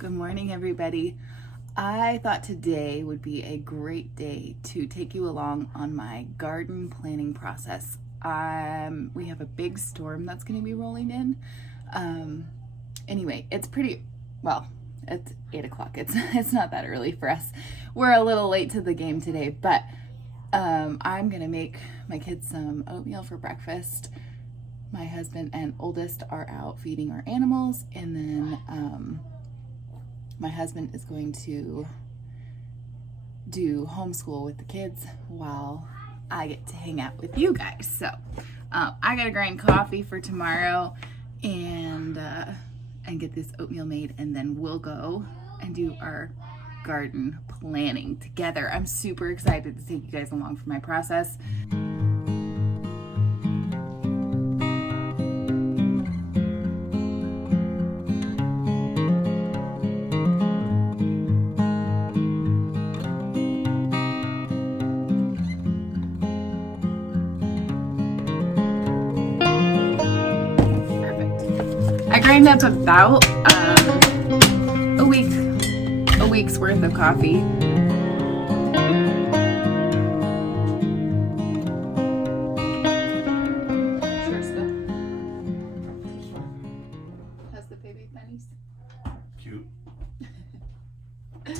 Good morning, everybody. I thought today would be a great day to take you along on my garden planning process. We have a big storm that's going to be rolling in. Anyway, it's it's 8 o'clock. It's not that early for us. We're a little late to the game today, but I'm going to make my kids some oatmeal for breakfast. My husband and oldest are out feeding our animals, and then my husband is going to do homeschool with the kids while I get to hang out with you guys. So I gotta grind coffee for tomorrow and get this oatmeal made, and then we'll go and do our garden planning together. I'm super excited to take you guys along for my process. I grind up about a week's worth of coffee. How's the baby bunnies? Cute. They're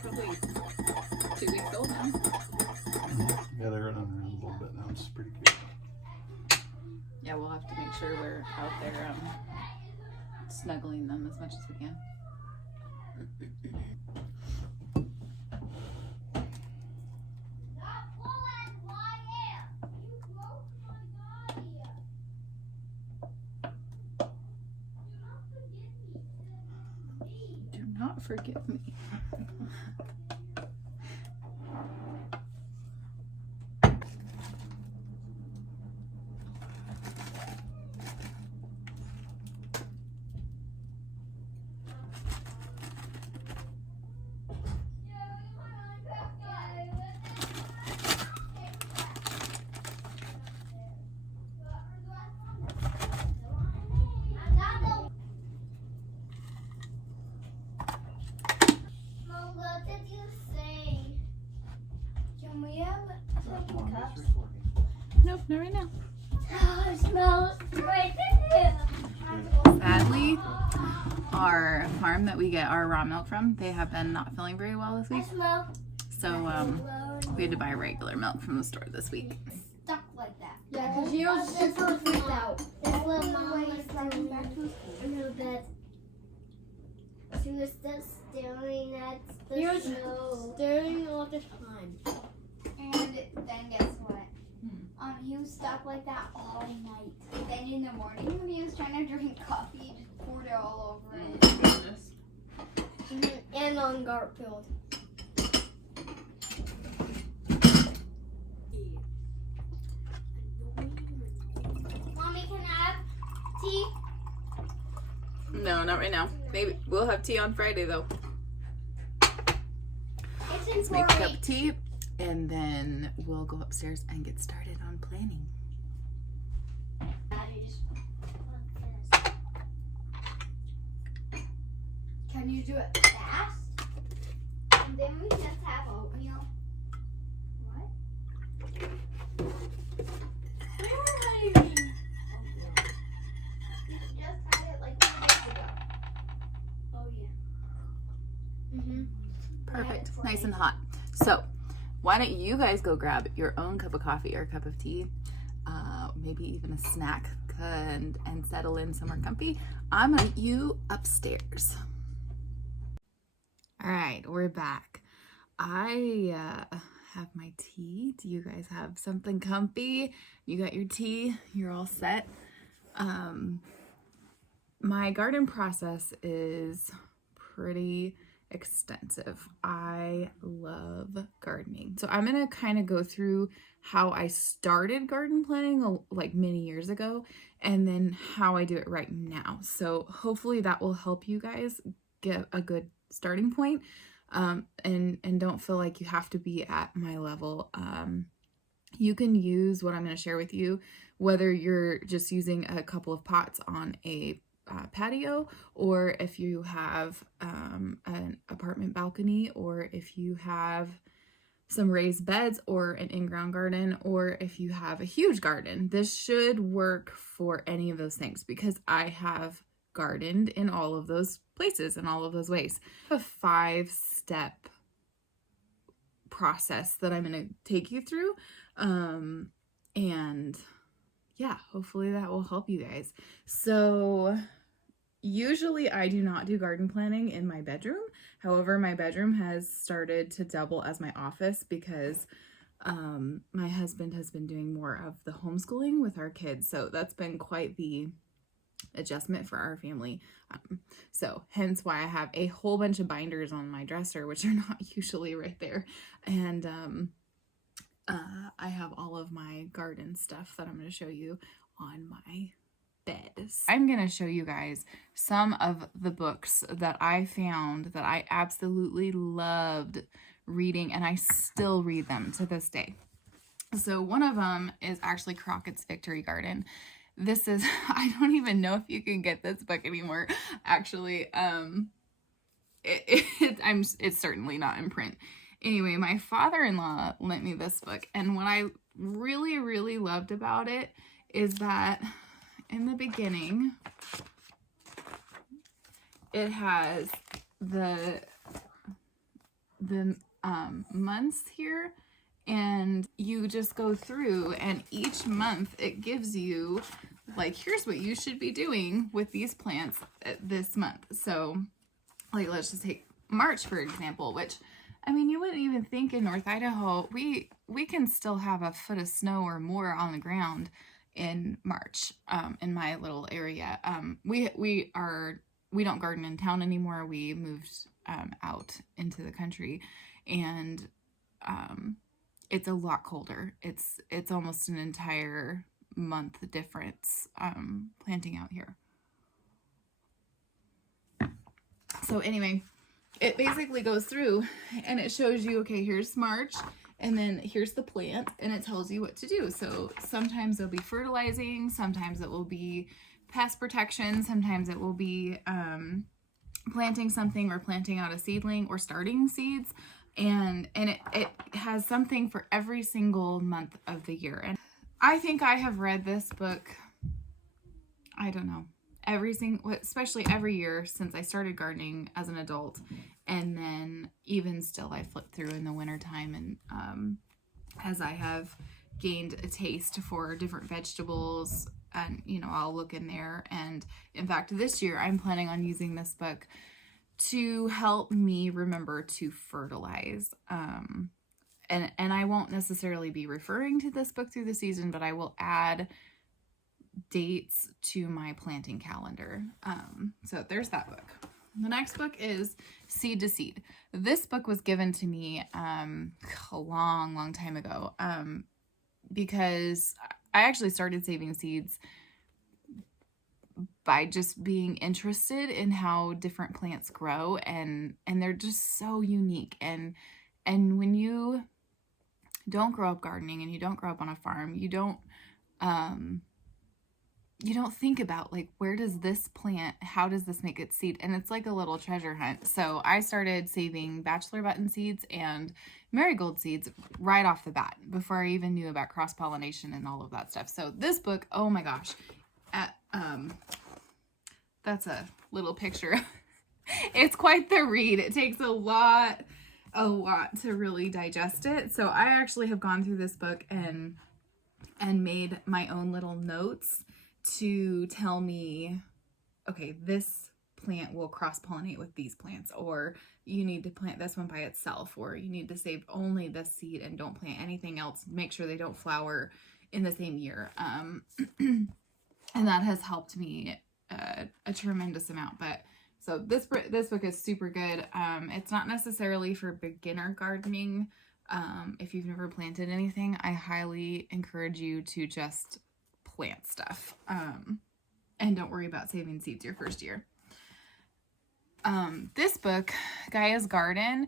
probably 2 weeks old now. Yeah, they're running around a little bit now. It's pretty cute. Yeah, we'll have to make sure we're out there snuggling them as much as we can. Do not forgive me. Nope, not right now. Oh, it smells great. Sadly, our farm that we get our raw milk from, they have been not feeling very well this I week. smell So we had to buy regular milk from the store this week. stuck like that. Yeah, because he was super freaked out. This little mom was coming back a little bit. She was just staring at the He was snow. staring all the time. And then guess what? He was stuck like that all night. Then in the morning when he was trying to drink coffee, he just poured it all over it. And on Garfield. Mommy, can I have tea? No, not right now. Maybe we'll have tea on Friday though. It's Let's make a cup important. of tea, and then we'll go upstairs and get started on planning. Can you do it? Fast. And then we just have oatmeal. What? We just had it like 2 days ago. Oh, yeah. Perfect. Nice and hot. So why don't you guys go grab your own cup of coffee or a cup of tea, maybe even a snack, and settle in somewhere comfy. I'm gonna meet you upstairs. All right, we're back. I have my tea. Do you guys have something comfy? You got your tea? You're all set? My garden process is pretty extensive. I love gardening. So I'm going to kind of go through how I started garden planning like many years ago, and then how I do it right now. So hopefully that will help you guys get a good starting point, and don't feel like you have to be at my level. You can use what I'm going to share with you, whether you're just using a couple of pots on a patio, or if you have an apartment balcony, or if you have some raised beds or an in-ground garden, or if you have a huge garden. This should work for any of those things because I have gardened in all of those places in all of those ways. A 5-step process that I'm going to take you through. And yeah, hopefully that will help you guys. So usually I do not do garden planting in my bedroom. However, my bedroom has started to double as my office because my husband has been doing more of the homeschooling with our kids. So that's been quite the adjustment for our family. So hence why I have a whole bunch of binders on my dresser, which are not usually right there. And I have all of my garden stuff that I'm going to show you on my bed. I'm going to show you guys some of the books that I found that I absolutely loved reading, and I still read them to this day. So one of them is actually Crockett's Victory Garden. This is, I don't even know if you can get this book anymore. Actually, it's certainly not in print. Anyway, my father-in-law lent me this book, and what I really, really loved about it is that in the beginning, it has the months here, and you just go through, and each month it gives you like, here's what you should be doing with these plants this month. So like, let's just take March for example, which, I mean, you wouldn't even think in North Idaho we can still have a foot of snow or more on the ground in March. In my little area, we don't garden in town anymore. We moved out into the country, and it's a lot colder. It's almost an entire month difference planting out here. So anyway, it basically goes through and it shows you, okay, here's March, and then here's the plant, and it tells you what to do. So sometimes it'll be fertilizing, sometimes it will be pest protection, sometimes it will be planting something or planting out a seedling or starting seeds. And it has something for every single month of the year. And I think I have read this book, I don't know, especially every year since I started gardening as an adult. And then even still, I flip through in the wintertime, and as I have gained a taste for different vegetables, and I'll look in there. And in fact, this year I'm planning on using this book to help me remember to fertilize. And I won't necessarily be referring to this book through the season, but I will add dates to my planting calendar. So there's that book. The next book is Seed to Seed. This book was given to me a long time ago, because I actually started saving seeds by just being interested in how different plants grow, and they're just so unique. And when you don't grow up gardening and you don't grow up on a farm, you don't think about, like, where does this plant, how does this make its seed? And it's like a little treasure hunt. So I started saving bachelor button seeds and marigold seeds right off the bat before I even knew about cross-pollination and all of that stuff. So this book, oh my gosh, that's a little picture. It's quite the read. It takes a lot to really digest it. So I actually have gone through this book and made my own little notes to tell me, okay, this plant will cross-pollinate with these plants, or you need to plant this one by itself, or you need to save only this seed and don't plant anything else. Make sure they don't flower in the same year. And that has helped me a tremendous amount. But so this book is super good. It's not necessarily for beginner gardening. If you've never planted anything, I highly encourage you to just plant stuff, and don't worry about saving seeds your first year. This book, Gaia's Garden,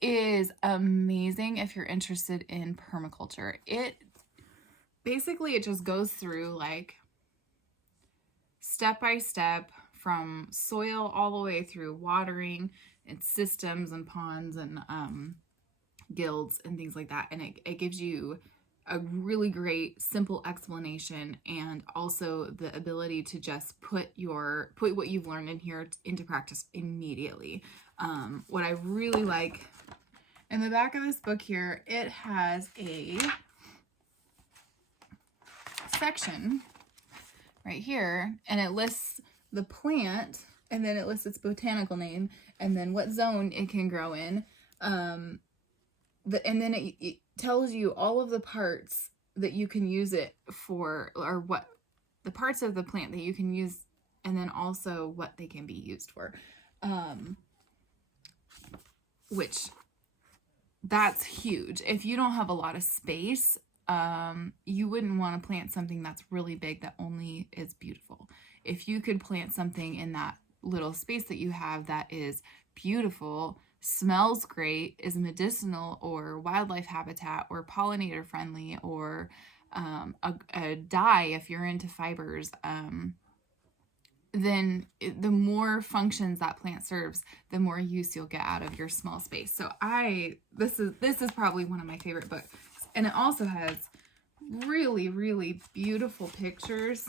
is amazing if you're interested in permaculture. It just goes through, like, step by step from soil all the way through watering and systems and ponds and guilds and things like that. And it gives you a really great simple explanation, and also the ability to just put what you've learned in here into practice immediately. What I really like in the back of this book here, it has a section right here, and it lists the plant, and then it lists its botanical name, and then what zone it can grow in. And then it tells you all of the parts that you can use it for, or what the parts of the plant that you can use, and then also what they can be used for. Which, that's huge. If you don't have a lot of space, you wouldn't want to plant something that's really big that only is beautiful. If you could plant something in that little space that you have that is beautiful, smells great, is medicinal or wildlife habitat or pollinator friendly, or a dye if you're into fibers, then the more functions that plant serves, the more use you'll get out of your small space. So this is probably one of my favorite books. And it also has really, really beautiful pictures.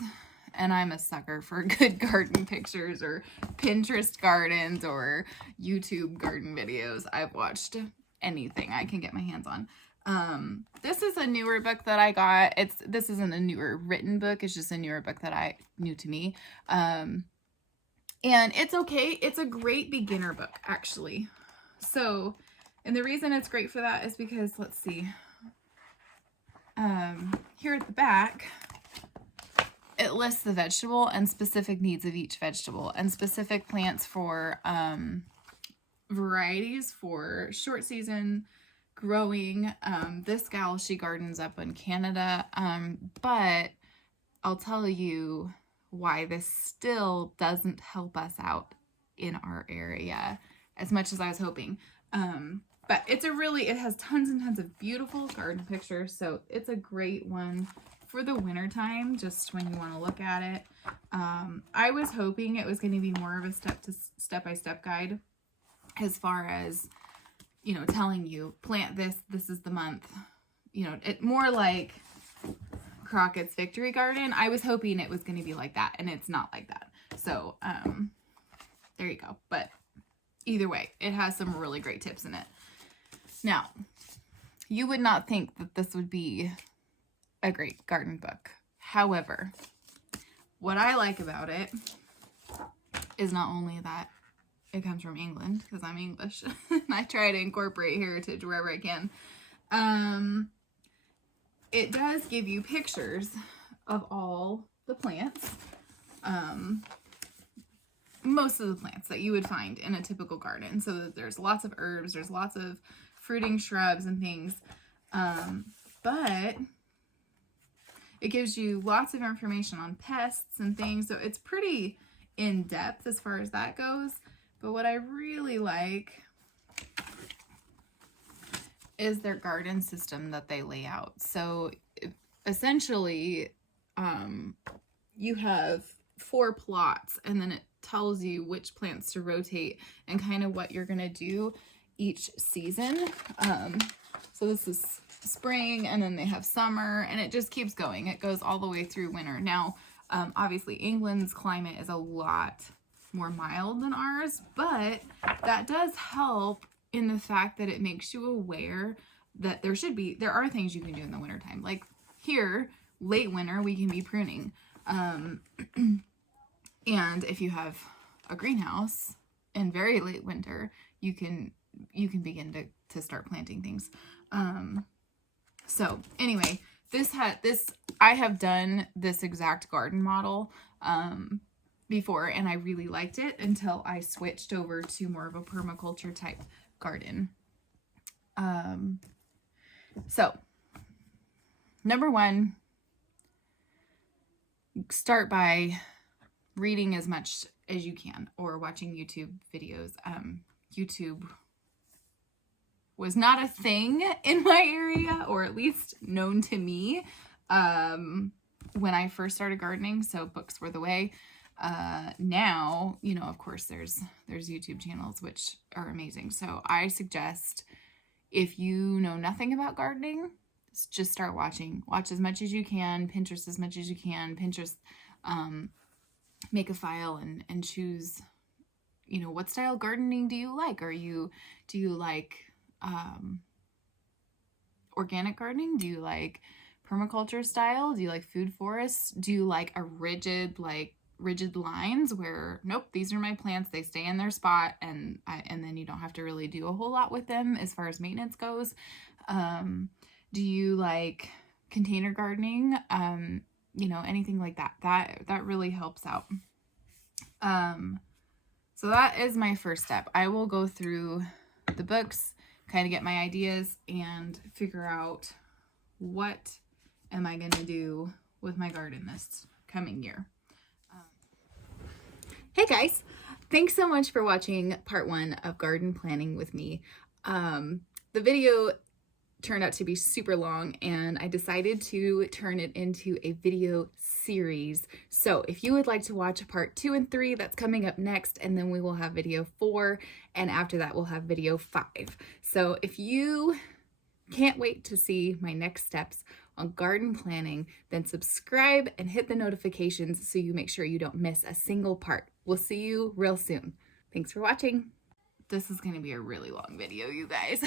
And I'm a sucker for good garden pictures, or Pinterest gardens, or YouTube garden videos. I've watched anything I can get my hands on. This is a newer book that I got. This isn't a newer written book. It's just a newer book that new to me. And it's okay. It's a great beginner book, actually. So, and the reason it's great for that is because, let's see, here at the back, it lists the vegetable and specific needs of each vegetable, and specific plants for varieties for short season growing. This gal, she gardens up in Canada, but I'll tell you why this still doesn't help us out in our area as much as I was hoping. But it has tons and tons of beautiful garden pictures, so it's a great one for the winter time, just when you want to look at it. I was hoping it was going to be more of a step-by-step guide, as far as, telling you, plant this is the month, it more like Crockett's Victory Garden. I was hoping it was going to be like that, and it's not like that. So, there you go. But either way, it has some really great tips in it. Now, you would not think that this would be a great garden book. However, what I like about it is not only that it comes from England, because I'm English, and I try to incorporate heritage wherever I can. It does give you pictures of all the plants, most of the plants that you would find in a typical garden. So that there's lots of herbs, there's lots of fruiting shrubs and things, but it gives you lots of information on pests and things, so it's pretty in-depth as far as that goes. But what I really like is their garden system that they lay out. So essentially, you have 4 plots, and then it tells you which plants to rotate and kind of what you're going to do each season. So this is spring, and then they have summer, and it just keeps going. It goes all the way through winter. Now, obviously England's climate is a lot more mild than ours, but that does help in the fact that it makes you aware that there are things you can do in the wintertime. Like here, late winter, we can be pruning. And if you have a greenhouse in very late winter, you can begin to start planting things. So anyway, I have done this exact garden model before, and I really liked it until I switched over to more of a permaculture type garden. So number 1, start by reading as much as you can, or watching YouTube videos. YouTube was not a thing in my area, or at least known to me, when I first started gardening, so books were the way. Now, you know, of course, there's YouTube channels which are amazing. So I suggest, if you know nothing about gardening, just start watching. Watch as much as you can, Pinterest as much as you can. Pinterest, make a file and choose, you know, what style gardening do you like? Do you like organic gardening? Do you like permaculture style? Do you like food forests? Do you like a rigid lines where, nope, these are my plants, they stay in their spot, and then you don't have to really do a whole lot with them as far as maintenance goes? Do you like container gardening? You know, anything like that. That really helps out. So that is my first step. I will go through the books, kind of get my ideas, and figure out what am I going to do with my garden this coming year. Hey guys, thanks so much for watching part 1 of garden planning with me. The video turned out to be super long, and I decided to turn it into a video series. So if you would like to watch part 2 and 3, that's coming up next, and then we will have video 4, and after that we'll have video 5. So if you can't wait to see my next steps on garden planning, then subscribe and hit the notifications so you make sure you don't miss a single part. We'll see you real soon. Thanks for watching. This is going to be a really long video, you guys.